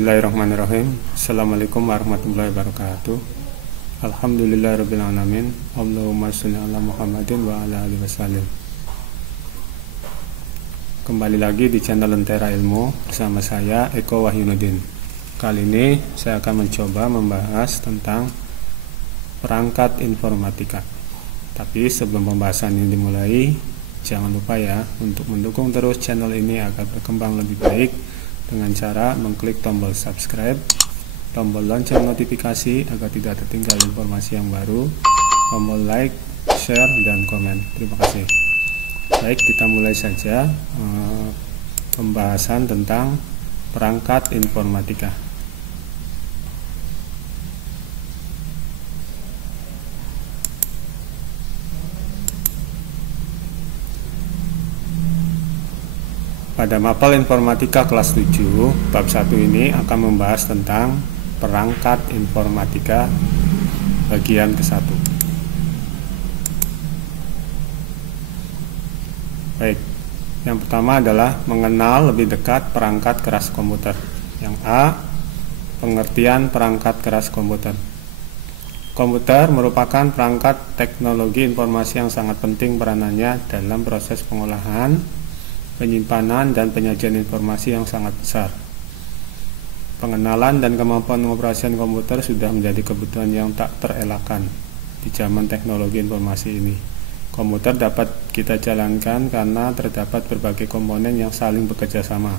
Bismillahirrahmanirrahim. Assalamualaikum warahmatullahi wabarakatuh. Alhamdulillahirrabbilalamin. Allahumma sholli ala Muhammadin wa ala alihi wasallim. Kembali lagi di channel Lentera Ilmu bersama saya Eko Wahyunudin. Kali ini saya akan mencoba membahas tentang perangkat informatika. Tapi sebelum pembahasan ini dimulai, jangan lupa ya untuk mendukung terus channel ini agar berkembang lebih baik dengan cara mengklik tombol subscribe, tombol lonceng notifikasi agar tidak tertinggal informasi yang baru, tombol like, share, dan komen. Terima kasih. Baik, kita mulai saja pembahasan tentang perangkat informatika. Pada mapel informatika kelas 7, bab 1 ini akan membahas tentang perangkat informatika bagian ke-1. Baik, yang pertama adalah mengenal lebih dekat perangkat keras komputer. Yang A, pengertian perangkat keras komputer. Komputer merupakan perangkat teknologi informasi yang sangat penting peranannya dalam proses pengolahan, penyimpanan, dan penyajian informasi yang sangat besar. Pengenalan dan kemampuan pengoperasian komputer sudah menjadi kebutuhan yang tak terelakkan di zaman teknologi informasi ini. Komputer dapat kita jalankan karena terdapat berbagai komponen yang saling bekerja sama.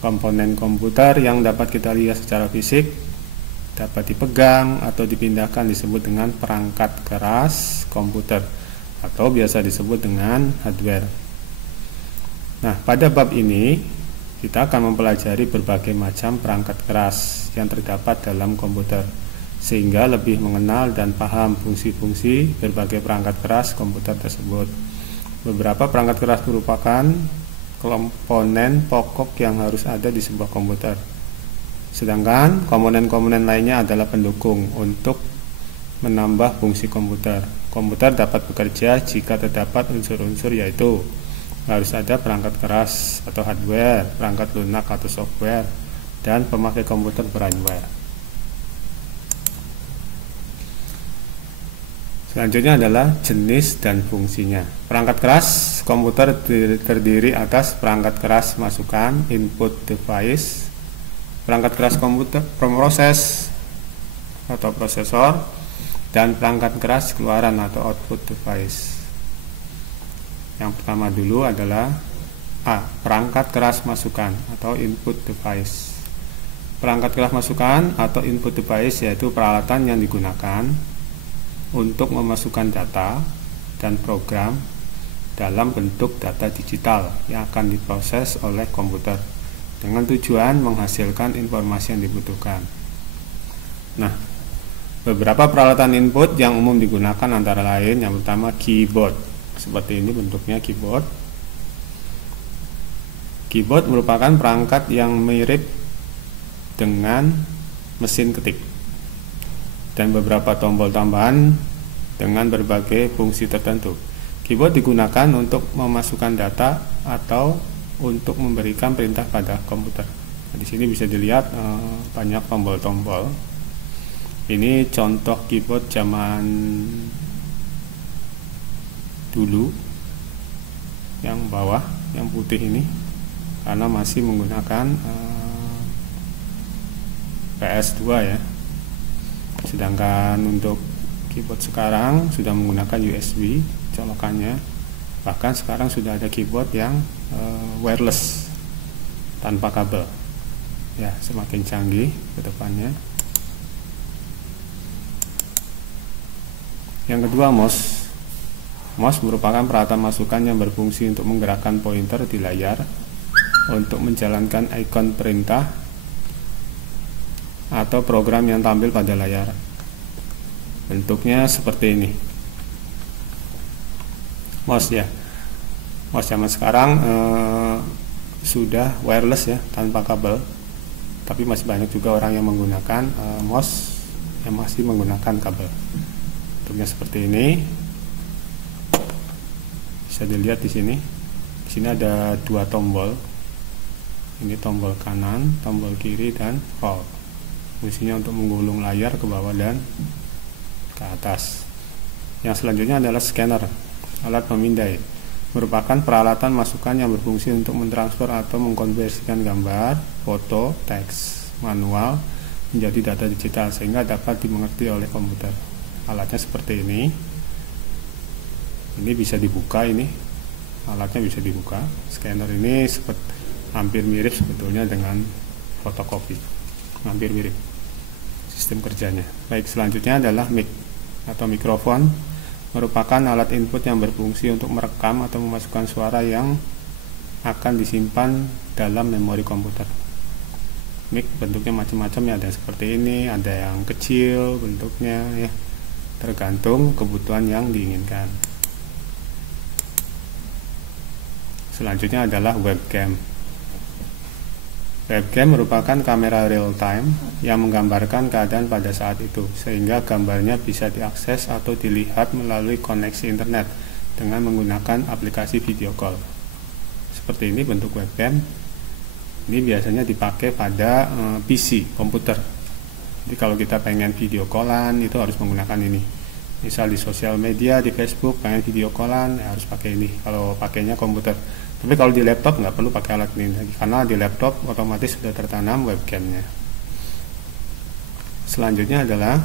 Komponen komputer yang dapat kita lihat secara fisik, dapat dipegang atau dipindahkan disebut dengan perangkat keras komputer atau biasa disebut dengan hardware. Nah, pada bab ini kita akan mempelajari berbagai macam perangkat keras yang terdapat dalam komputer, sehingga lebih mengenal dan paham fungsi-fungsi berbagai perangkat keras komputer tersebut. Beberapa perangkat keras merupakan komponen pokok yang harus ada di sebuah komputer, sedangkan komponen-komponen lainnya adalah pendukung untuk menambah fungsi komputer. Komputer dapat bekerja jika terdapat unsur-unsur yaitu harus ada perangkat keras atau hardware, perangkat lunak atau software, dan pemakai komputer firmware. Selanjutnya adalah jenis dan fungsinya. Perangkat keras komputer terdiri atas perangkat keras masukan input device, perangkat keras komputer pemroses atau prosesor, dan perangkat keras keluaran atau output device. Yang pertama dulu adalah A, perangkat keras masukan atau input device. Perangkat keras masukan atau input device yaitu peralatan yang digunakan untuk memasukkan data dan program dalam bentuk data digital yang akan diproses oleh komputer dengan tujuan menghasilkan informasi yang dibutuhkan. Nah, beberapa peralatan input yang umum digunakan antara lain yang pertama keyboard. Seperti ini bentuknya keyboard. Keyboard merupakan perangkat yang mirip dengan mesin ketik dan beberapa tombol tambahan dengan berbagai fungsi tertentu. Keyboard digunakan untuk memasukkan data atau untuk memberikan perintah pada komputer. Nah, di sini bisa dilihat banyak tombol-tombol. Ini contoh keyboard zaman dulu, yang bawah yang putih ini karena masih menggunakan PS2 ya. Sedangkan untuk keyboard sekarang sudah menggunakan USB colokannya. Bahkan sekarang sudah ada keyboard yang wireless tanpa kabel. Ya, semakin canggih ke depannya. Yang kedua, mouse. Mouse merupakan peralatan masukan yang berfungsi untuk menggerakkan pointer di layar untuk menjalankan ikon perintah atau program yang tampil pada layar. Bentuknya seperti ini. Mouse ya. Mouse zaman sekarang sudah wireless ya, tanpa kabel. Tapi masih banyak juga orang yang menggunakan mouse yang masih menggunakan kabel. Bentuknya seperti ini. Bisa dilihat di sini. Di sini ada dua tombol Ini tombol kanan, tombol kiri, dan roll. Fungsinya untuk menggulung layar ke bawah dan ke atas. Yang selanjutnya adalah scanner, alat pemindai. Merupakan peralatan masukan yang berfungsi untuk mentransfer atau mengkonversikan gambar, foto, teks, manual menjadi data digital sehingga dapat dimengerti oleh komputer. Alatnya seperti ini. Ini bisa dibuka, ini alatnya bisa dibuka. Scanner ini hampir mirip sebetulnya dengan fotokopi, hampir mirip sistem kerjanya. Baik, selanjutnya adalah mic atau mikrofon. Merupakan alat input yang berfungsi untuk merekam atau memasukkan suara yang akan disimpan dalam memori komputer. Mic bentuknya macam-macam ya, ada seperti ini, ada yang kecil bentuknya ya, tergantung kebutuhan yang diinginkan. Selanjutnya adalah webcam. Webcam merupakan kamera real time yang menggambarkan keadaan pada saat itu, sehingga gambarnya bisa diakses atau dilihat melalui koneksi internet dengan menggunakan aplikasi video call. Seperti ini bentuk webcam. Ini biasanya dipakai pada PC, komputer. Jadi kalau kita pengen video callan itu harus menggunakan ini. Misal di sosial media, di Facebook pengen video callan ya harus pakai ini. Kalau pakainya komputer. Tapi kalau di laptop nggak perlu pakai alat ini lagi, karena di laptop otomatis sudah tertanam webcamnya. Selanjutnya adalah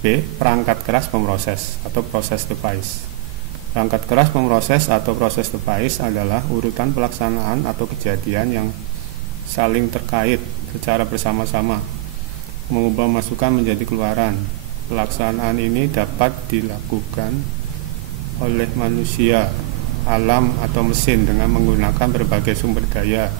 B, perangkat keras pemroses atau process device. Perangkat keras pemroses atau process device adalah urutan pelaksanaan atau kejadian yang saling terkait secara bersama-sama, mengubah masukan menjadi keluaran. Pelaksanaan ini dapat dilakukan oleh manusia, alam, atau mesin dengan menggunakan berbagai sumber daya.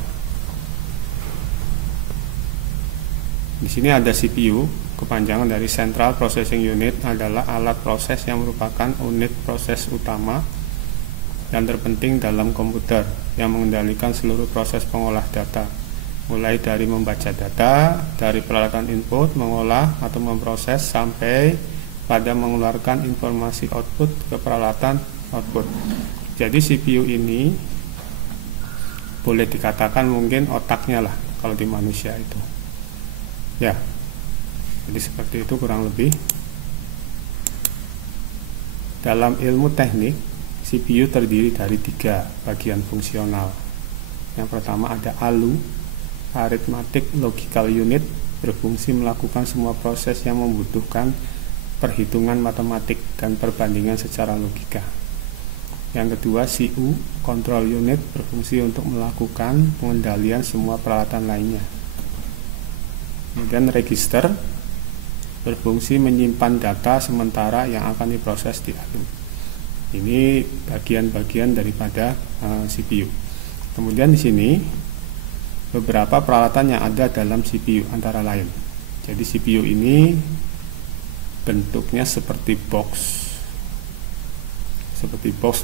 Di sini ada CPU, kepanjangan dari Central Processing Unit, adalah alat proses yang merupakan unit proses utama dan terpenting dalam komputer yang mengendalikan seluruh proses pengolah data, mulai dari membaca data dari peralatan input, mengolah atau memproses sampai pada mengeluarkan informasi output ke peralatan output. Jadi CPU ini boleh dikatakan mungkin otaknya lah kalau di manusia itu. Ya, jadi seperti itu kurang lebih. Dalam ilmu teknik, CPU terdiri dari 3 bagian fungsional. Yang pertama ada ALU, Arithmetic Logical Unit, berfungsi melakukan semua proses yang membutuhkan perhitungan matematik dan perbandingan secara logika. Yang kedua CU, Control Unit, berfungsi untuk melakukan pengendalian semua peralatan lainnya. Kemudian Register, berfungsi menyimpan data sementara yang akan diproses di ALU. Ini bagian-bagian daripada CPU. Kemudian di sini beberapa peralatan yang ada dalam CPU antara lain. Jadi CPU ini bentuknya seperti box.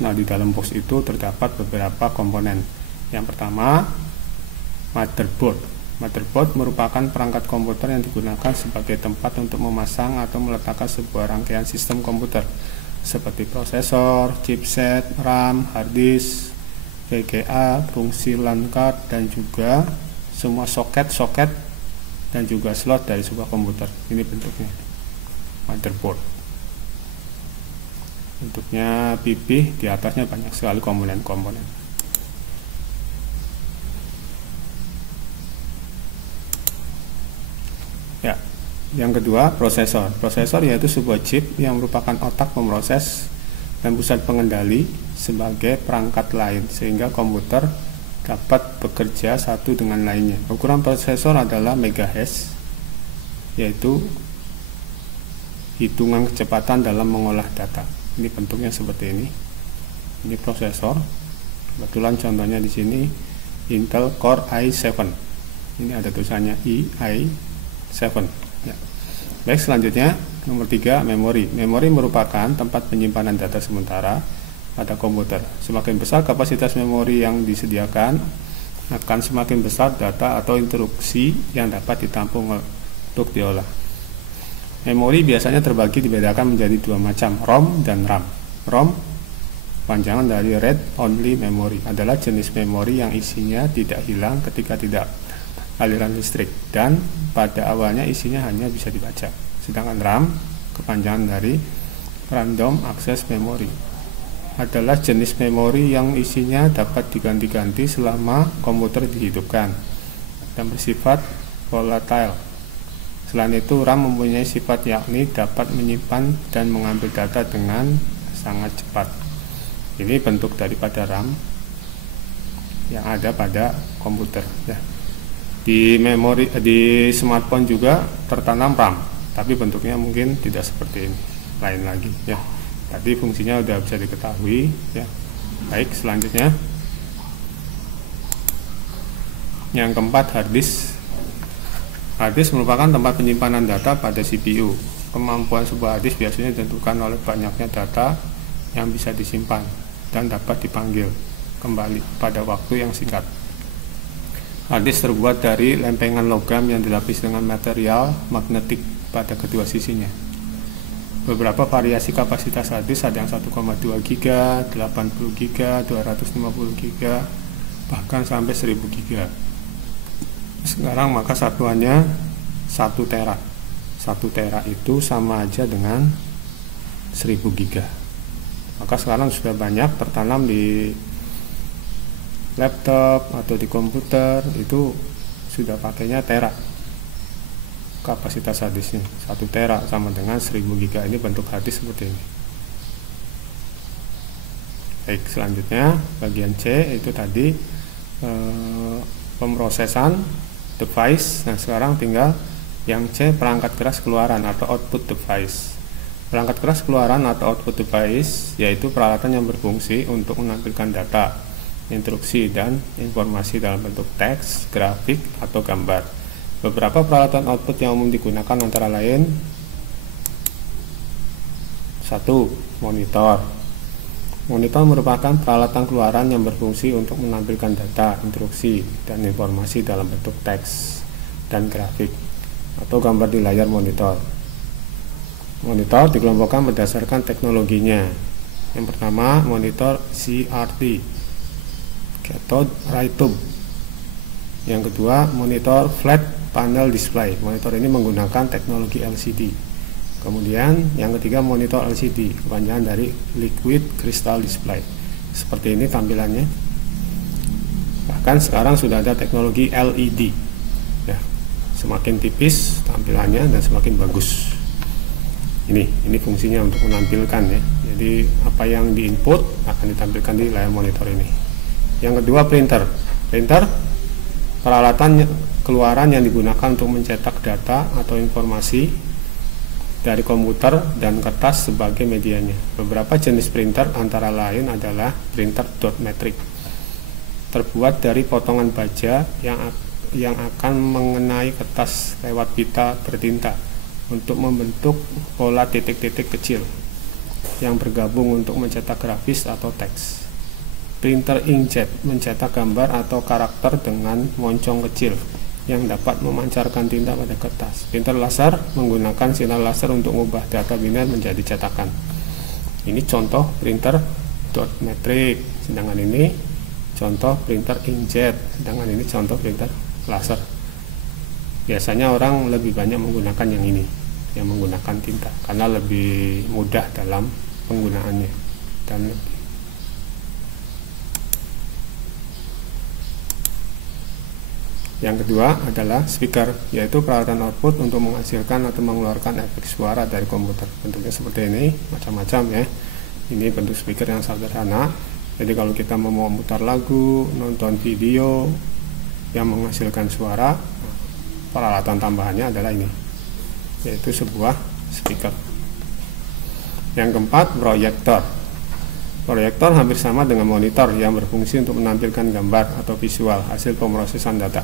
Nah di dalam box itu terdapat beberapa komponen. Yang pertama, motherboard. Motherboard merupakan perangkat komputer yang digunakan sebagai tempat untuk memasang atau meletakkan sebuah rangkaian sistem komputer seperti prosesor, chipset, RAM, hard disk, VGA, fungsi LAN card, dan juga semua soket-soket dan juga slot dari sebuah komputer. Ini bentuknya motherboard. Bentuknya pipih, di atasnya banyak sekali komponen-komponen. Ya, yang kedua prosesor. Prosesor yaitu sebuah chip yang merupakan otak pemroses dan pusat pengendali sebagai perangkat lain sehingga komputer dapat bekerja satu dengan lainnya. Ukuran prosesor adalah megahertz, yaitu hitungan kecepatan dalam mengolah data. Ini bentuknya seperti ini. Ini prosesor. Kebetulan contohnya di sini Intel Core i7. Ini ada tulisannya i7. Ya. Baik, selanjutnya nomor 3, memori. Memori merupakan tempat penyimpanan data sementara pada komputer. Semakin besar kapasitas memori yang disediakan, akan semakin besar data atau instruksi yang dapat ditampung untuk diolah. Memori biasanya terbagi dibedakan menjadi 2 macam, ROM dan RAM. ROM, panjangan dari Read Only Memory, adalah jenis memori yang isinya tidak hilang ketika tidak aliran listrik, dan pada awalnya isinya hanya bisa dibaca. Sedangkan RAM, kepanjangan dari Random Access Memory, adalah jenis memori yang isinya dapat diganti-ganti selama komputer dihidupkan dan bersifat volatile. Selain itu, RAM mempunyai sifat yakni dapat menyimpan dan mengambil data dengan sangat cepat. Ini bentuk daripada RAM yang ada pada komputer ya. Di smartphone juga tertanam RAM, tapi bentuknya mungkin tidak seperti ini, lain lagi ya. Tadi fungsinya sudah bisa diketahui ya. Baik, selanjutnya yang keempat, hard disk. Hard disk merupakan tempat penyimpanan data pada CPU. Kemampuan sebuah hard disk biasanya ditentukan oleh banyaknya data yang bisa disimpan dan dapat dipanggil kembali pada waktu yang singkat. Hard disk terbuat dari lempengan logam yang dilapis dengan material magnetik pada kedua sisinya. Beberapa variasi kapasitas hard disk ada yang 1,2 GB, 80 GB, 250 GB, bahkan sampai 1000 GB. Sekarang maka satuannya 1 tera. 1 tera itu sama aja dengan 1000 GB. Maka sekarang sudah banyak tertanam di laptop atau di komputer, itu sudah pakainya tera. Kapasitas hard disknya 1 tera sama dengan 1000 GB. Ini bentuk hard disk seperti ini. Baik, selanjutnya bagian C itu tadi pemrosesan device. Nah, sekarang tinggal yang C, perangkat keras keluaran atau output device. Perangkat keras keluaran atau output device yaitu peralatan yang berfungsi untuk menampilkan data, instruksi, dan informasi dalam bentuk teks, grafik, atau gambar. Beberapa peralatan output yang umum digunakan antara lain: 1. Monitor. Monitor merupakan peralatan keluaran yang berfungsi untuk menampilkan data, instruksi, dan informasi dalam bentuk teks dan grafik atau gambar di layar monitor. Monitor dikelompokkan berdasarkan teknologinya. Yang pertama, monitor CRT, cathode ray tube. Yang kedua, monitor flat panel display. Monitor ini menggunakan teknologi LCD. Kemudian yang ketiga, monitor LCD, kepanjangan dari liquid crystal display. Seperti ini tampilannya. Bahkan sekarang sudah ada teknologi LED. Ya, semakin tipis tampilannya dan semakin bagus. Ini fungsinya untuk menampilkan ya. Jadi apa yang diinput akan ditampilkan di layar monitor ini. Yang kedua, printer. Printer peralatan keluaran yang digunakan untuk mencetak data atau informasi dari komputer dan kertas sebagai medianya. Beberapa jenis printer antara lain adalah printer dot matrix, terbuat dari potongan baja yang akan mengenai kertas lewat pita bertinta untuk membentuk pola titik-titik kecil yang bergabung untuk mencetak grafis atau teks. Printer inkjet mencetak gambar atau karakter dengan moncong kecil yang dapat memancarkan tinta pada kertas. Printer laser menggunakan sinar laser untuk mengubah data biner menjadi cetakan. Ini contoh printer dot matrix, sedangkan ini contoh printer inkjet, sedangkan ini contoh printer laser. Biasanya orang lebih banyak menggunakan yang ini, yang menggunakan tinta, karena lebih mudah dalam penggunaannya dan lebih. Yang kedua adalah speaker, yaitu peralatan output untuk menghasilkan atau mengeluarkan efek suara dari komputer. Bentuknya seperti ini, macam-macam ya. Ini bentuk speaker yang sederhana. Jadi kalau kita mau memutar lagu, nonton video yang menghasilkan suara, peralatan tambahannya adalah ini, yaitu sebuah speaker. Yang keempat, proyektor. Proyektor hampir sama dengan monitor yang berfungsi untuk menampilkan gambar atau visual hasil pemrosesan data.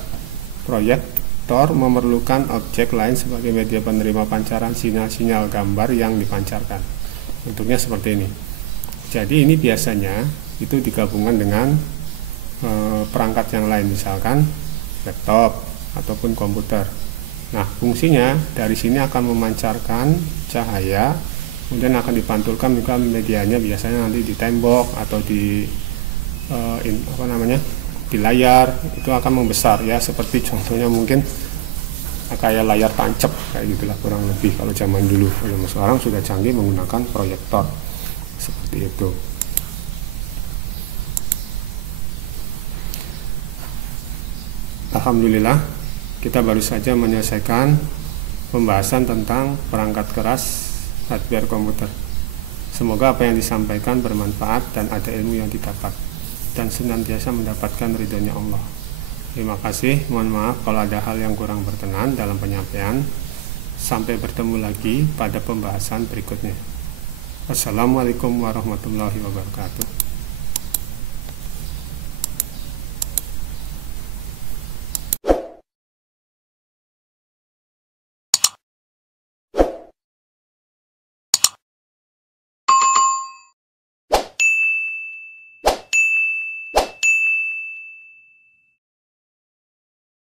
Proyektor memerlukan objek lain sebagai media penerima pancaran sinyal-sinyal gambar yang dipancarkan. Bentuknya seperti ini. Jadi ini biasanya itu digabungkan dengan perangkat yang lain, misalkan laptop ataupun komputer. Nah, fungsinya dari sini akan memancarkan cahaya, kemudian akan dipantulkan juga medianya, biasanya nanti di tembok atau di di layar itu akan membesar ya, seperti contohnya mungkin kayak layar tancap kayak gitulah kurang lebih kalau zaman dulu. Kalau sekarang sudah canggih menggunakan proyektor seperti itu. Alhamdulillah, kita baru saja menyelesaikan pembahasan tentang perangkat keras hardware komputer. Semoga apa yang disampaikan bermanfaat dan ada ilmu yang didapat dan senantiasa mendapatkan ridhonya Allah. Terima kasih, mohon maaf kalau ada hal yang kurang berkenan dalam penyampaian. Sampai bertemu lagi pada pembahasan berikutnya. Wassalamualaikum warahmatullahi wabarakatuh.